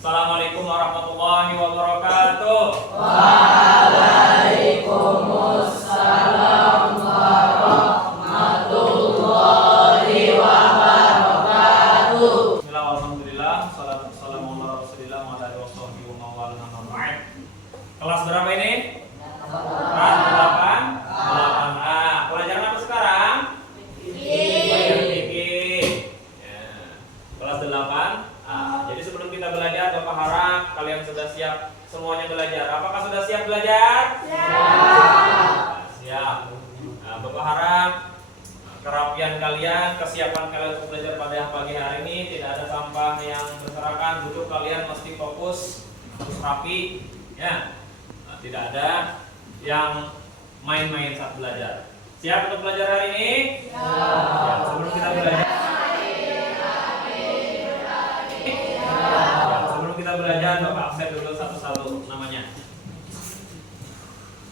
Assalamualaikum warahmatullahi wabarakatuh. Waalaikumsalam warahmatullahi wabarakatuh. Bismillah, alhamdulillah, salatu wassalamu ala rasulillah wa ala alihi washabihi wa mawala amma ba'd. Kelas berapa ini? Kelas 8. 8A. Pelajaran apa sekarang? Fikih. Ya. Kelas 8A. Jadi sebelum kita belajar, Bapak harap kalian sudah siap semuanya belajar. Apakah sudah siap belajar? Siap. Nah, Bapak harap kerapian kalian, kesiapan kalian untuk belajar pada pagi hari ini tidak ada sampah yang berserakan. Duduk kalian mesti fokus, harus rapi, ya. Nah, tidak ada yang main-main saat belajar. Siap untuk belajar hari ini? Ya, sebelum kita belajar. Ya, sebelum kita belajar, Bapak absen dulu satu-satu namanya.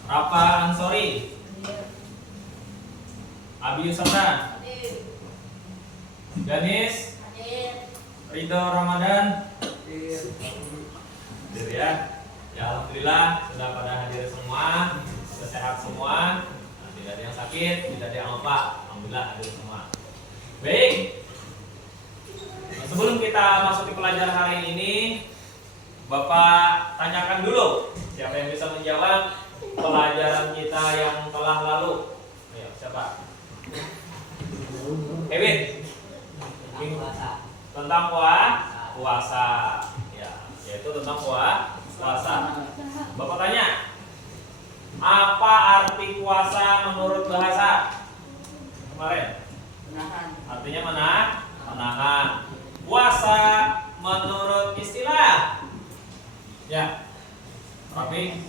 Rafa Ansori, Abi Yusanda, Ganis, Ridho Ramadan, hadir ya. Ya alhamdulillah sudah pada hadir semua, sudah sehat semua, nah, tidak ada yang sakit, tidak ada yang lupa, alhamdulillah hadir semua. Baik. Nah, sebelum kita masuk ke pelajaran hari ini, Bapak tanyakan dulu siapa yang bisa menjawab pelajaran kita yang telah lalu. Ayo, siapa? Ewin. Tentang puasa. Ya, yaitu tentang puasa. Bapak tanya, apa arti puasa menurut bahasa? Kemarin. Artinya menahan. Puasa menurut istilah. Ya. Tapi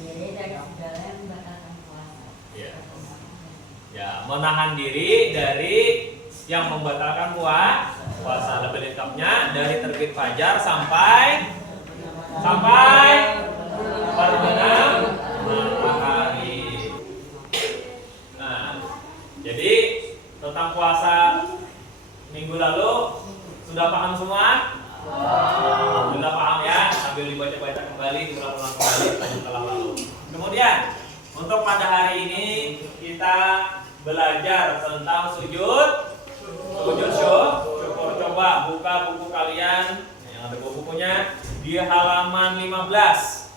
ya, menahan diri dari yang membatalkan puasa. Lebih lengkapnya dari terbit fajar sampai terbenam matahari. Nah, jadi tentang puasa minggu lalu sudah paham semua? Alhamdulillah paham ya. Sambil dibaca-baca kembali, diulang-ulang kembali yang telah lalu. Kemudian untuk pada hari ini kita belajar tentang sujud syukur. Coba buka buku kalian yang ada bukunya di halaman 15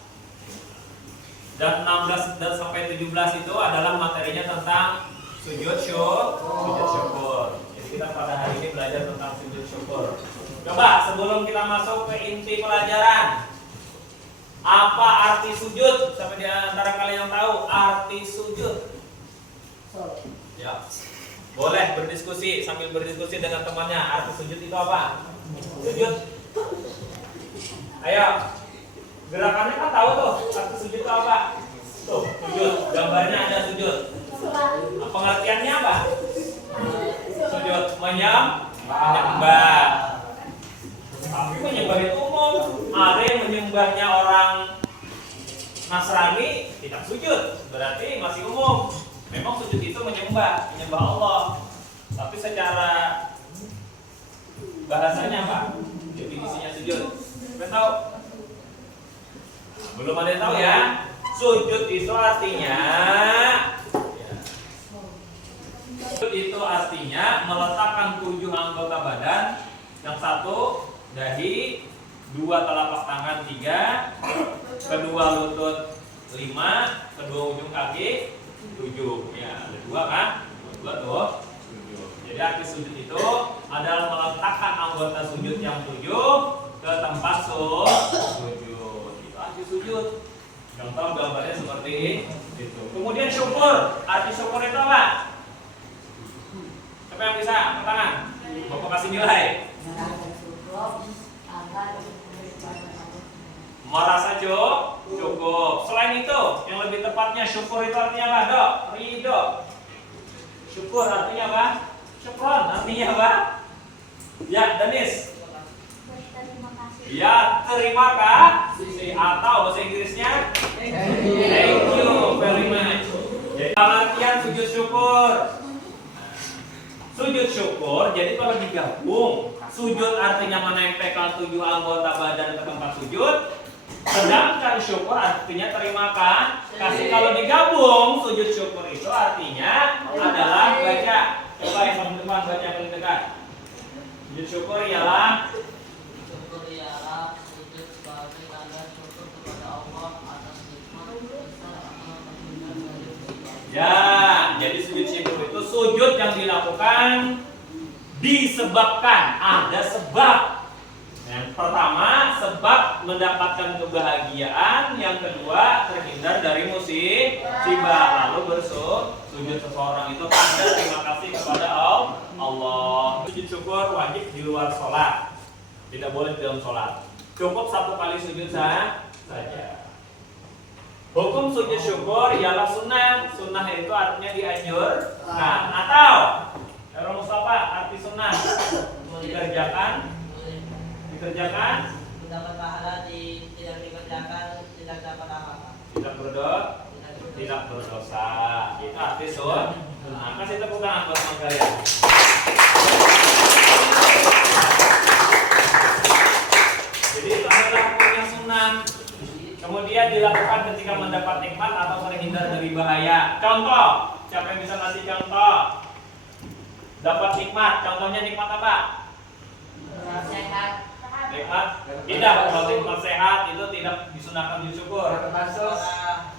dan 16 dan sampai 17 itu adalah materinya tentang sujud syukur. Jadi kita pada hari ini belajar tentang sujud syukur. Coba sebelum kita masuk ke inti pelajaran, apa arti sujud? Siapa di antara kalian yang tahu arti sujud? Ya. Boleh berdiskusi sambil berdiskusi dengan temannya. Arti sujud itu apa? Sujud. Ayo. Gerakannya kan tahu tuh. Arti sujud itu apa? Tuh, sujud. Gambarnya ada sujud. Nah, pengertiannya apa? Sujud menyembah. Tapi menyembah itu umum. Ada yang menyembahnya orang Nasrani tidak sujud, berarti masih umum. Memang sujud itu menyembah Allah. Tapi secara bahasanya apa? Definisinya sujud. Kalian tahu? Belum ada yang tahu ya? Sujud itu artinya meletakkan 7 anggota badan, yang satu dahi, 2 telapak tangan, 3, kedua lutut, 5, kedua ujung kaki, 7. Ya, ada 2 kan? 2 tuh 7. Jadi arti sujud itu adalah meletakkan anggota sujud yang 7 ke tempat sujud. Itu arti sujud. Contoh gambarnya seperti itu. Kemudian syukur. Arti syukur itu apa? Siapa yang bisa? Angkat tangan. Bapak kasih nilai. Merasa cukup. Selain itu, yang lebih tepatnya syukur itu artinya apa, Dok? Ridho. Syukur artinya apa? Syukron artinya apa? Ya, Danis. Ya, terima kasih. Atau bahasa Inggrisnya thank you very much. Jadi pengertian sujud syukur. Sujud syukur, jadi kalau digabung sujud artinya menempelkan 7 anggota badan ke tempat sujud. Sedangkan syukur artinya terima kasih. Kalau digabung sujud syukur itu artinya adalah baca. Coba yang paling depan baca yang paling dekat. Sujud syukur ialah sujud sebagai tanda syukur kepada Allah atas nikmat besar amal perbuatan dari kita. ya, jadi sujud syukur itu sujud yang dilakukan disebabkan ada sebab. Yang pertama, sebab mendapatkan kebahagiaan. Yang kedua, terhindar dari musibah. Lalu bersujud seseorang itu tanda terima kasih kepada Allah. Sujud syukur wajib di luar sholat, tidak boleh di dalam sholat. Cukup 1 kali sujud saja. Hukum sujud syukur ialah sunnah. Sunnah itu artinya dianjurkan. Atau Errol Mustafa, arti sunnah dikerjakan Mendapat pahala tidak dikerjakan, tidak dapat apa-apa. tidak berdosa. Itu arti sunnah. Kasih tepuk tangan buat teman kalian. Jadi itu adalah hukumnya sunnah. Kemudian dilakukan ketika mendapat nikmat atau terhindar dari bahaya. Contoh, siapa yang bisa ngasih contoh? Dapat nikmat, contohnya nikmat apa? Sehat. Nikmat tidak, kalau nikmat sehat itu tidak disunahkan disyukur.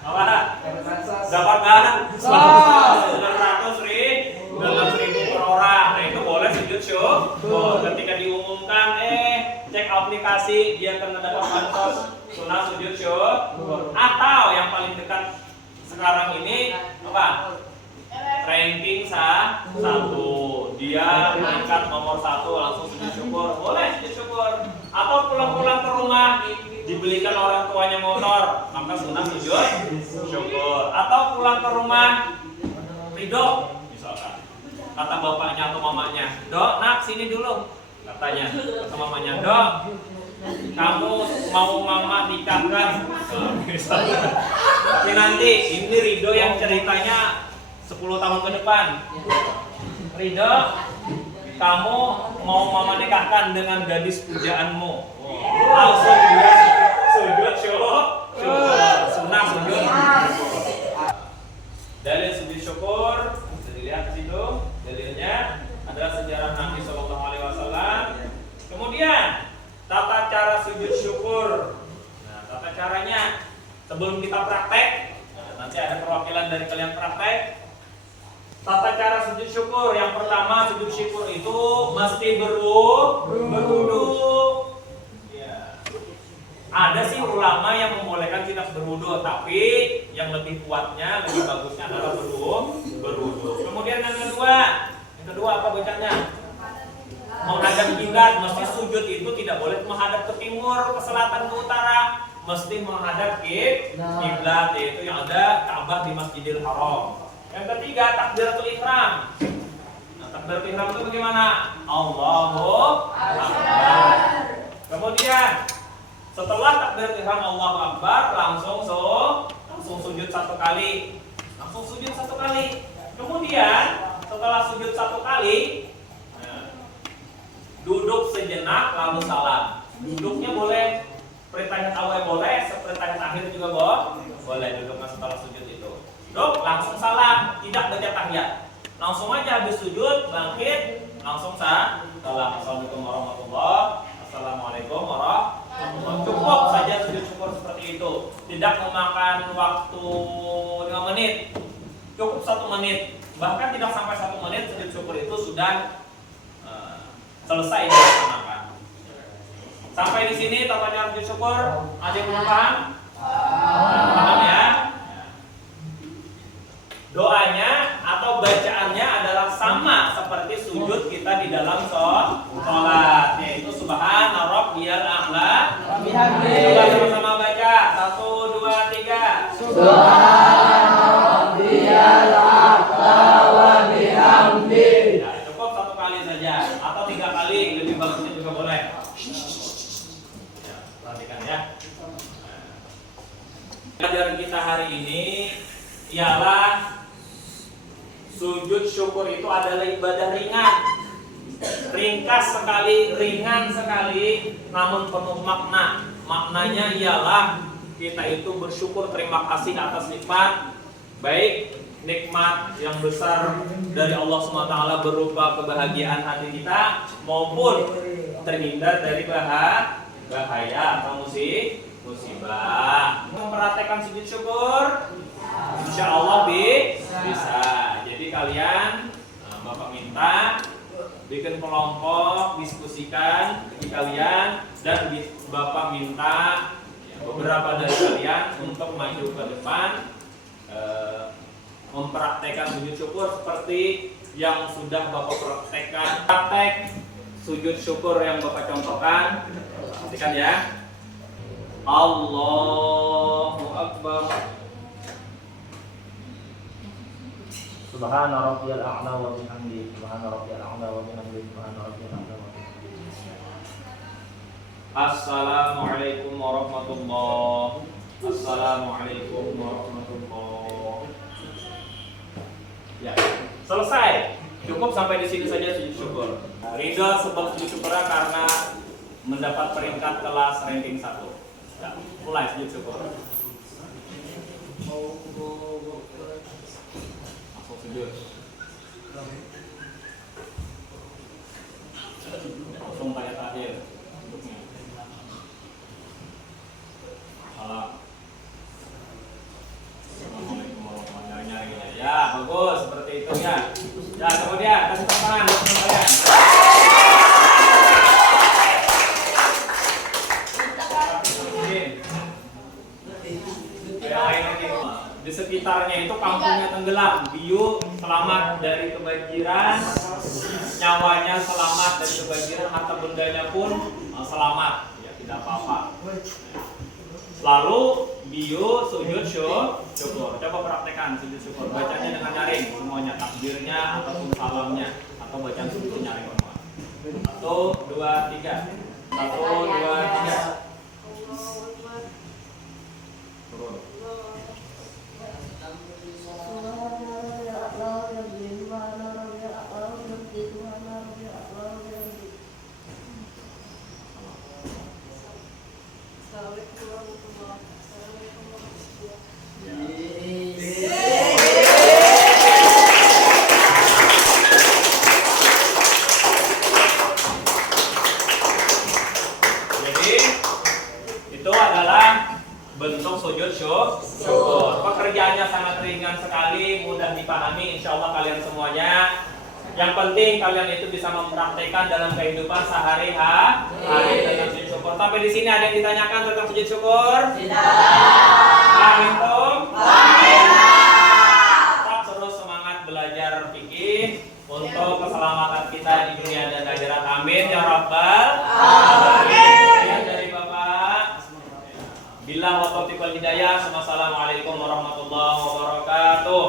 Apa? Dapat kan? 900.000 per orang. Nah itu boleh sujud syukur. Ketika diumumkan, cek aplikasi dia akan mendapat bansos, sunah sujud syukur. Atau yang paling dekat sekarang ini apa? Ranking 1, dia angkat nomor 1 langsung sujud syukur, boleh sujud syukur. Atau pulang-pulang ke rumah dibelikan orang tuanya motor, maka sunnah sujud syukur. Atau pulang ke rumah ridho, misalkan kata bapaknya atau mamanya, "Dok, nak sini dulu," katanya kata mamanya, "Dok, kamu mau mama nikahkan." Tapi nanti ini ridho yang ceritanya 10 tahun ke depan. Ridho, kamu mau mama nikahkan dengan gadis pujaanmu. Langsung dia sujud syukur. Sunnah sujud. Dalil sujud syukur, bisa dilihat di situ. Dalilnya adalah sejarah Nabi Shallallahu Alaihi Wasallam. Kemudian tata cara sujud syukur. Nah, tata caranya sebelum kita praktek, nanti ada perwakilan dari kalian praktek. Tata cara sujud syukur, yang pertama sujud syukur itu mesti berwudu. Ya. Ada sih ulama yang membolehkan kita berwudu, tapi yang lebih kuatnya, lebih bagusnya adalah berwudu. Kemudian yang kedua apa bacanya? Menghadap kiblat. Mesti sujud itu tidak boleh menghadap ke timur, ke selatan, ke utara, mesti menghadap kiblat, yaitu yang ada Ka'bah di Masjidil Haram. Yang ketiga, takbiratul ihram. Nah, takbiratul ihram itu bagaimana? Allahu Akbar. Kemudian setelah takbiratul ihram Allahu Akbar, langsung sujud 1 kali. Kemudian setelah sujud 1 kali, duduk sejenak lalu salam. Duduknya boleh perintahnya awal boleh, perintahnya akhir juga boleh duduknya setelah sujud itu. Duduk, langsung salam, tidak baca tahiyat. Langsung aja habis sujud, bangkit, langsung salam. Assalamualaikum warahmatullahi. Cukup saja sujud syukur seperti itu. Tidak memakan waktu 5 menit. Cukup 1 menit. Bahkan tidak sampai 1 menit sujud syukur itu sudah selesai dilaksanakan. Sampai di sini tata cara sujud syukur. Ada yang belum paham? Paham ya? Doanya atau bacaannya adalah sama seperti sujud kita di dalam sholat, yaitu Subhana Rabbiyal A'la. Coba sama-sama baca. 1, 2, 3. Subhana Rabbiyal A'la wa bihamdi. Ya, cukup 1 kali saja atau 3 kali, lebih bagusnya juga boleh. Ya, perhatikan ya. Pelajaran kita hari ini ialah sujud syukur itu adalah ibadah ringan. ringkas sekali, ringan sekali, namun penuh makna. Maknanya ialah kita itu bersyukur, terima kasih atas nikmat, baik nikmat yang besar dari Allah SWT berupa kebahagiaan hati kita, maupun terhindar dari bahaya atau musibah. Mempraktekkan sujud syukur, insya Allah bisa. Jadi kalian, Bapak minta bikin kelompok, diskusikan bagi kalian, dan Bapak minta beberapa dari kalian untuk maju ke depan, mempraktekkan sujud syukur seperti yang sudah Bapak praktekkan. Praktek sujud syukur yang Bapak contohkan, perhatikan ya. Allahu Akbar. Subhana rabbiyal a'la wa bihamdihi. Subhana rabbiyal a'la wa bihamdihi. Subhana rabbiyal a'la wa bihamdihi. Assalamualaikum warahmatullahi wabarakatuh. Assalamualaikum warahmatullahi. Ya, selesai. Cukup sampai di sini saja sujud syukur. Ridho sebab sujud syukurnya karena mendapat peringkat kelas ranking 1. Ya, mulai sujud syukur. Masuk sujud. Langsung tanya terakhir. Salam. Assalamualaikum warahmatullahi wabarakatuh. Ya, bagus seperti itu ya. Ya, kemudian kasih tepuk tangan buat teman kalian. Di sekitarnya itu kampungnya tenggelam, Biu selamat dari kebanjiran, nyawanya selamat dari kebanjiran, harta bendanya pun selamat, ya tidak apa-apa. Lalu Biu sujud syukur. Coba praktekkan sujud syukur. Bacanya dengan nyaring semuanya, takbirnya ataupun salamnya, atau bacaan sujud nyaring semua. 1, 2, 3. 1, 2, 3. Turun. Bentuk sujud syukur. Pekerjaannya sangat ringan sekali, mudah dipahami, insya Allah kalian semuanya. Yang penting kalian itu bisa mempraktekkan dalam kehidupan sehari-hari tentang sujud syukur. Sampai di sini ada yang ditanyakan tentang sujud syukur? Tidak. Antum? Tetap terus semangat belajar fikih untuk keselamatan kita di dunia dan akhirat. Amin ya rabbal alamin. Dari Bapak. Billah wa taufiq wal hidayah. Wassalamualaikum warahmatullahi wabarakatuh.